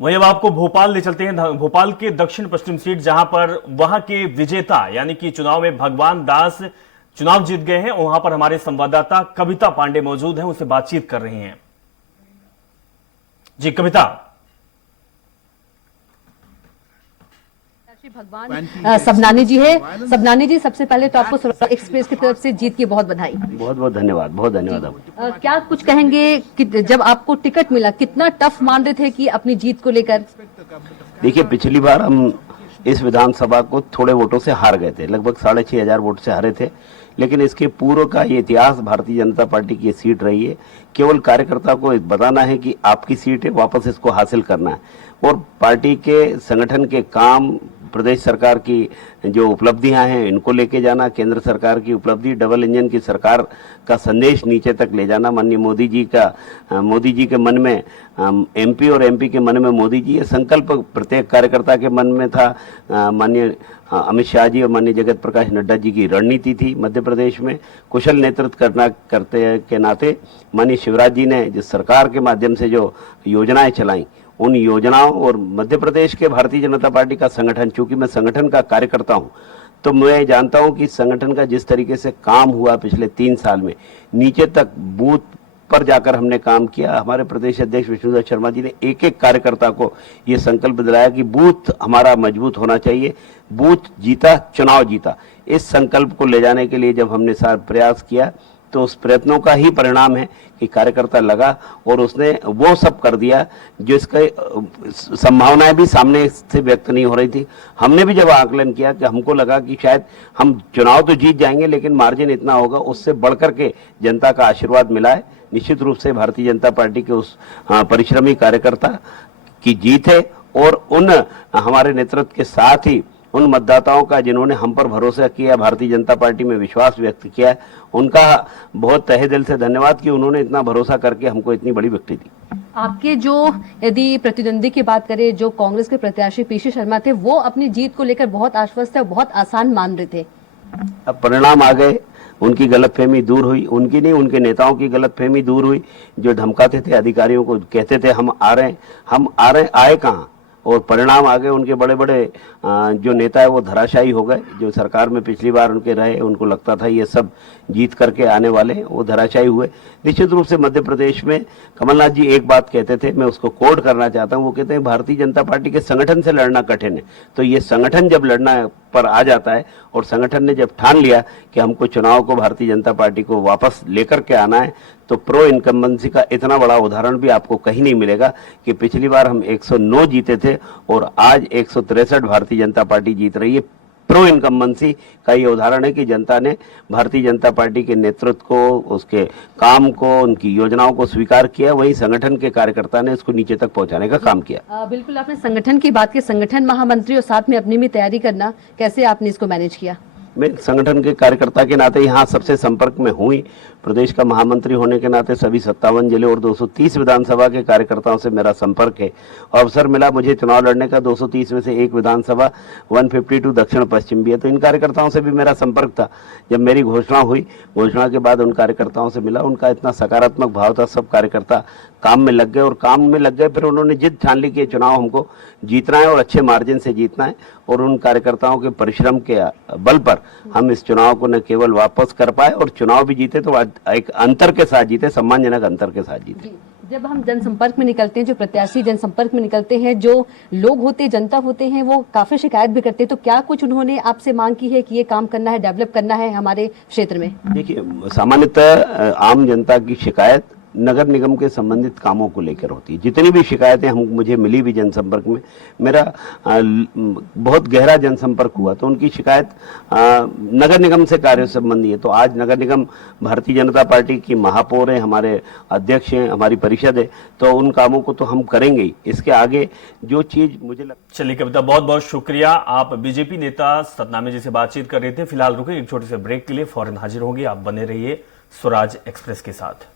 वहीं अब आपको भोपाल ले चलते हैं। भोपाल के दक्षिण पश्चिम सीट, जहां पर वहां के विजेता यानी कि चुनाव में भगवान दास चुनाव जीत गए हैं, वहां पर हमारे संवाददाता कविता पांडे मौजूद हैं, उनसे बातचीत कर रही हैं। जी कविता। भगवान सबनानी जी है। सबनानी जी, सबसे पहले तो आपको स्वराज एक्सप्रेस की तरफ से जीत की बहुत बधाई। बहुत बहुत धन्यवाद, बहुत धन्यवाद आपको। क्या कुछ कहेंगे कि जब आपको टिकट मिला कितना टफ मान रहे थे कि अपनी जीत को लेकर? देखिए, पिछली बार हम इस विधानसभा को थोड़े वोटों से हार गए थे, लगभग 6,500 वोट से हारे थे। लेकिन इसके पूर्व का ये इतिहास भारतीय जनता पार्टी की सीट रही है। केवल कार्यकर्ता को बताना है कि आपकी सीट है, वापस इसको हासिल करना है। और पार्टी के संगठन के काम, प्रदेश सरकार की जो उपलब्धियां हैं इनको लेके जाना, केंद्र सरकार की उपलब्धि, डबल इंजन की सरकार का संदेश नीचे तक ले जाना, माननीय मोदी जी के मन में एमपी और एमपी के मन में मोदी जी, ये संकल्प प्रत्येक कार्यकर्ता के मन में था। माननीय अमित शाह जी और माननीय जगत प्रकाश नड्डा जी की रणनीति थी मध्य प्रदेश में कुशल नेतृत्व करते के नाते माननीय शिवराज जी ने जिस सरकार के माध्यम से जो योजनाएं चलाई, उन योजनाओं और मध्य प्रदेश के भारतीय जनता पार्टी का संगठन, चूंकि मैं संगठन का कार्यकर्ता हूं, तो मैं जानता हूं कि संगठन का जिस तरीके से काम हुआ पिछले 3 साल में, नीचे तक बूथ पर जाकर हमने काम किया। हमारे प्रदेश अध्यक्ष विष्णुदत्त शर्मा जी ने एक एक कार्यकर्ता को ये संकल्प दिलाया कि बूथ हमारा मजबूत होना चाहिए, बूथ जीता चुनाव जीता। इस संकल्प को ले जाने के लिए जब हमने सारा प्रयास किया, तो उस प्रयत्नों का ही परिणाम है कि कार्यकर्ता लगा और उसने वो सब कर दिया जो इसका संभावनाएं भी सामने से व्यक्त नहीं हो रही थी। हमने भी जब आकलन किया कि हमको लगा कि शायद हम चुनाव तो जीत जाएंगे, लेकिन मार्जिन इतना होगा, उससे बढ़कर के जनता का आशीर्वाद मिला है। निश्चित रूप से भारतीय जनता पार्टी के उस परिश्रमी कार्यकर्ता की जीत है और उन हमारे नेतृत्व के साथ ही उन मतदाताओं का जिन्होंने हम पर भरोसा किया, भारतीय जनता पार्टी में विश्वास व्यक्त किया, उनका बहुत तहे दिल से धन्यवाद कि उन्होंने इतना भरोसा करके हमको इतनी बड़ी विक्ट्री दी। आपके जो यदि प्रतिद्वंदी की बात करें, जो कांग्रेस के प्रत्याशी पीसी शर्मा थे, वो अपनी जीत को लेकर बहुत आश्वस्त थे, बहुत आसान मान रहे थे। अब परिणाम आ गए, उनकी गलतफहमी दूर हुई, उनकी नहीं उनके नेताओं की गलतफहमी दूर हुई, जो धमकाते थे अधिकारियों को, कहते थे हम आ रहे हैं, आए कहाँ, और परिणाम आ गए। उनके बड़े बड़े जो नेता है वो धराशायी हो गए। जो सरकार में पिछली बार उनके रहे, उनको लगता था ये सब जीत करके आने वाले हैं, वो धराशायी हुए। निश्चित रूप से मध्य प्रदेश में कमलनाथ जी एक बात कहते थे, मैं उसको कोड करना चाहता हूं, वो कहते हैं भारतीय जनता पार्टी के संगठन से लड़ना कठिन है। तो ये संगठन जब लड़ना पर आ जाता है और संगठन ने जब ठान लिया कि हमको चुनाव को भारतीय जनता पार्टी को वापस लेकर के आना है, तो प्रो इनकम्बेंसी का इतना बड़ा उदाहरण भी आपको कहीं नहीं मिलेगा कि पिछली बार हम 109 जीते थे और आज 163 भारतीय जनता पार्टी जीत रही है। प्रो इनकम्बेंसी का ये उदाहरण है कि जनता ने भारतीय जनता पार्टी के नेतृत्व को, उसके काम को, उनकी योजनाओं को स्वीकार किया, वहीं संगठन के कार्यकर्ता ने इसको नीचे तक पहुंचाने का काम किया। बिल्कुल, आपने संगठन की बात की, संगठन महामंत्री और साथ में अपनी भी तैयारी करना, कैसे आपने इसको मैनेज किया? मैं संगठन के कार्यकर्ता के नाते यहाँ सबसे संपर्क में हुई, प्रदेश का महामंत्री होने के नाते सभी 57 जिले और 230 विधानसभा के कार्यकर्ताओं से मेरा संपर्क है। अवसर मिला मुझे चुनाव लड़ने का, 230 में से एक विधानसभा 152 दक्षिण पश्चिम भी है, तो इन कार्यकर्ताओं से भी मेरा संपर्क था। जब मेरी घोषणा हुई, घोषणा के बाद उन कार्यकर्ताओं से मिला, उनका इतना सकारात्मक भाव था, सब कार्यकर्ता काम में लग गए और काम में लग गए। फिर उन्होंने जिद ठान ली कि चुनाव हमको जीतना है और अच्छे मार्जिन से जीतना है, और उन कार्यकर्ताओं के परिश्रम के बल पर हम इस चुनाव को न केवल वापस कर पाए और चुनाव भी जीते, तो एक अंतर के साथ जीते, सम्मानजनक अंतर के साथ जीते। जब हम जनसंपर्क में निकलते हैं, जो प्रत्याशी जनसंपर्क में निकलते हैं, जो लोग होते हैं, जनता होते हैं, वो काफी शिकायत भी करते हैं, तो क्या कुछ उन्होंने आपसे मांग की है कि ये काम करना है, डेवलप करना है हमारे क्षेत्र में? देखिए, सामान्यतः आम जनता की शिकायत नगर निगम के संबंधित कामों को लेकर होती है। जितनी भी शिकायतें मुझे मिली भी जनसंपर्क में, मेरा बहुत गहरा जनसंपर्क हुआ, तो उनकी शिकायत नगर निगम से कार्य संबंधी है। तो आज नगर निगम भारतीय जनता पार्टी की महापौर है, हमारे अध्यक्ष हैं, हमारी परिषद है, तो उन कामों को तो हम करेंगे ही। इसके आगे जो चीज मुझे चलिए कविता, बहुत बहुत शुक्रिया। आप बीजेपी नेता सतनामी जी से बातचीत कर रहे थे। फिलहाल रुके एक छोटे से ब्रेक के लिए, फौरन हाजिर होंगे। आप बने रहिए स्वराज एक्सप्रेस के साथ।